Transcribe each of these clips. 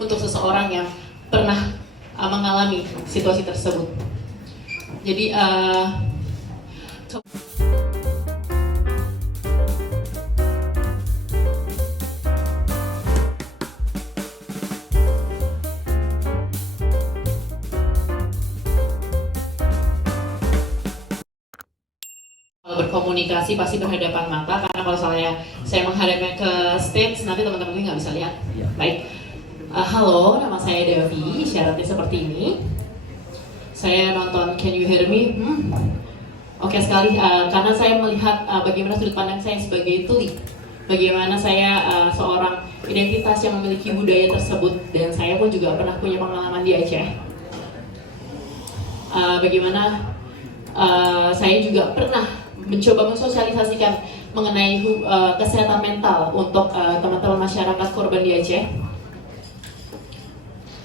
untuk seseorang yang pernah mengalami situasi tersebut. Jadi kalau berkomunikasi pasti berhadapan mata, karena kalau saya menghadapnya ke stage nanti teman-teman nggak bisa lihat. Baik. Halo, nama saya Davi, syaratnya seperti ini. Saya nonton Can You Hear Me? Oke sekali, karena saya melihat bagaimana sudut pandang saya sebagai tuli. Bagaimana saya seorang identitas yang memiliki budaya tersebut, dan saya pun juga pernah punya pengalaman di Aceh. Bagaimana saya juga pernah mencoba mensosialisasikan mengenai kesehatan mental untuk teman-teman masyarakat korban di Aceh.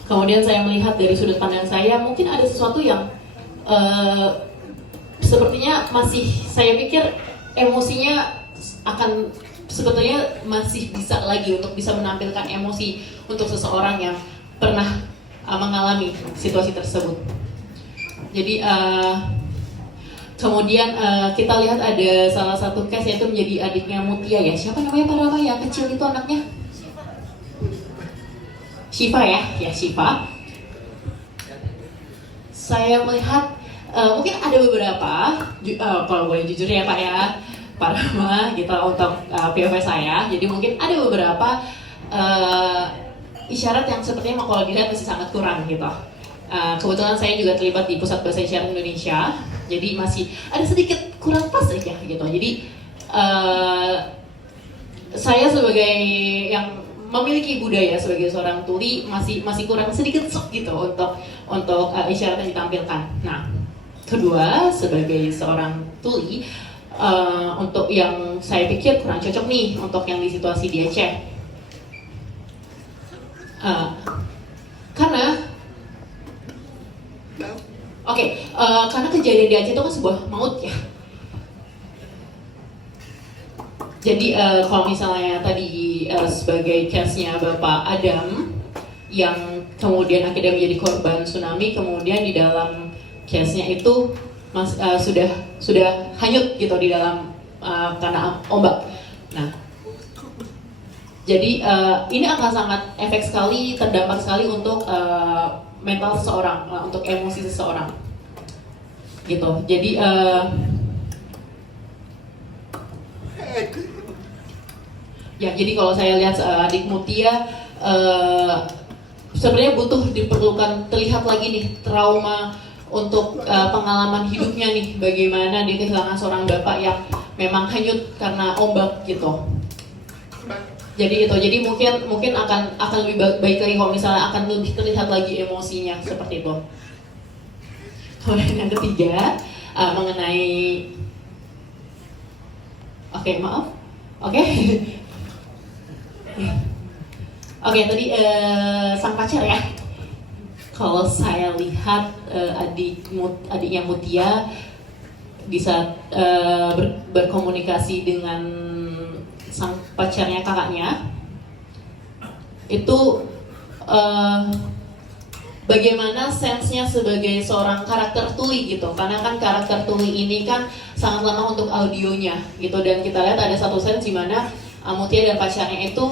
Kemudian saya melihat dari sudut pandang saya, mungkin ada sesuatu yang sepertinya masih, saya pikir emosinya akan sebetulnya masih bisa lagi untuk bisa menampilkan emosi untuk seseorang yang pernah mengalami situasi tersebut. Jadi kemudian kita lihat ada salah satu case, yaitu menjadi adiknya Mutia ya. Siapa namanya Pak Rama yang kecil itu anaknya? Syifa ya Syifa. Saya melihat mungkin ada beberapa, kalau boleh jujur ya Pak ya, Pak Rama gitu untuk POV saya. Jadi mungkin ada beberapa isyarat yang sepertinya kalau dilihat masih sangat kurang gitu. Kebetulan saya juga terlibat di Pusat Bahasa Isyarat Indonesia, jadi masih ada sedikit kurang pas aja gitu. Jadi saya sebagai yang memiliki budaya sebagai seorang tuli masih kurang sedikit sok gitu untuk isyarat yang ditampilkan. Nah, kedua, sebagai seorang tuli, untuk yang saya pikir kurang cocok nih untuk yang di situasi di Aceh, karena karena kejadian di Aceh itu kan sebuah maut ya. Jadi kalau misalnya tadi sebagai case-nya Bapak Adam yang kemudian akhirnya menjadi korban tsunami, kemudian di dalam case-nya itu sudah hanyut gitu di dalam karena ombak. Nah, jadi ini akan sangat efek sekali, terdampak sekali untuk mental seseorang, untuk emosi seseorang, gitu. Jadi ya, jadi kalau saya lihat adik Mutia sebenarnya diperlukan terlihat lagi nih trauma untuk pengalaman hidupnya nih, bagaimana dia kehilangan seorang bapak yang memang hanyut karena ombak gitu. Jadi mungkin akan lebih baik lagi kalau misalnya akan lebih terlihat lagi emosinya seperti itu. Kemudian yang ketiga mengenai Oke, tadi sang pacar ya. Kalau saya lihat adiknya Mutia bisa berkomunikasi dengan sang pacarnya, kakaknya, itu bagaimana sense-nya sebagai seorang karakter tuli gitu. Karena kan karakter tuli ini kan sangat lama untuk audionya gitu, dan kita lihat ada satu sense di mana Mutia dan pacarnya itu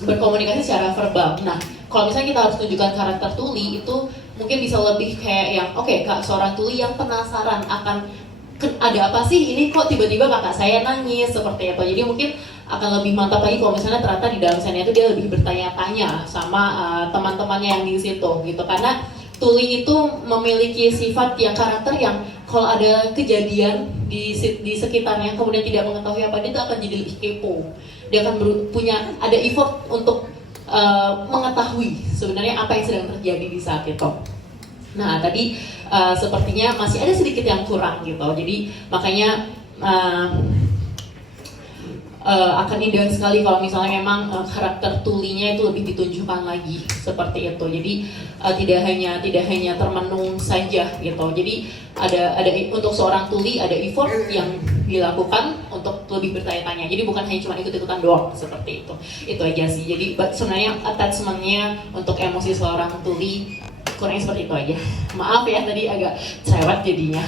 berkomunikasi secara verbal. Nah, kalau misalnya kita harus tunjukkan karakter tuli, itu mungkin bisa lebih kayak yang seorang tuli yang penasaran akan ada apa sih ini, kok tiba-tiba kakak saya nangis seperti itu. Jadi mungkin akan lebih mantap lagi kalau misalnya ternyata di dalam scene itu dia lebih bertanya-tanya sama teman-temannya yang di situ gitu. Karena tuli itu memiliki sifat yang karakter yang kalau ada kejadian di sekitarnya kemudian tidak mengetahui apa, dia itu akan jadi lebih kepo. Dia akan ada effort untuk mengetahui sebenarnya apa yang sedang terjadi di saat itu. Nah, tadi sepertinya masih ada sedikit yang kurang gitu. Jadi makanya akan indah sekali kalau misalnya memang karakter tulinya itu lebih ditunjukkan lagi seperti itu. Jadi tidak hanya termenung saja gitu. Jadi ada untuk seorang tuli ada effort yang dilakukan untuk lebih bertanya-tanya. Jadi bukan hanya cuma ikut-ikutan doang seperti itu. Itu aja sih. Jadi sebenarnya attachment-nya untuk emosi seorang tuli kurang seperti itu aja. Maaf ya tadi agak cerewet jadinya.